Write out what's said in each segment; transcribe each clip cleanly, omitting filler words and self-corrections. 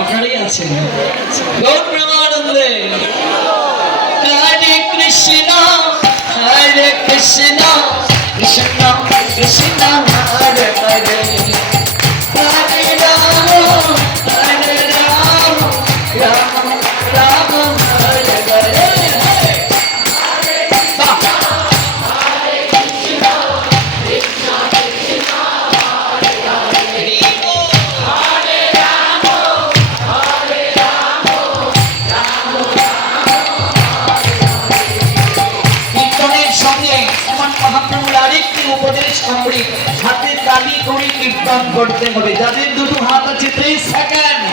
আপনারাই আছেন গৌর প্রেমানন্দে। হরে কৃষ্ণ হরে কৃষ্ণ কৃষ্ণ কৃষ্ণ হরে হরে, হরে রাম হরে রাম রাম রাম হরে হরে। মহাপ্রভুর আরেকটি উপদেশ আমরা হাতের তালি করে কীর্তন করতে হবে। যাদের দুটো হাত আছে 30 সেকেন্ড।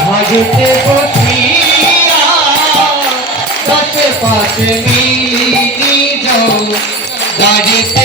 ভাগতে বসিয়া দশ পাশে মিলি যাও গাড়িতে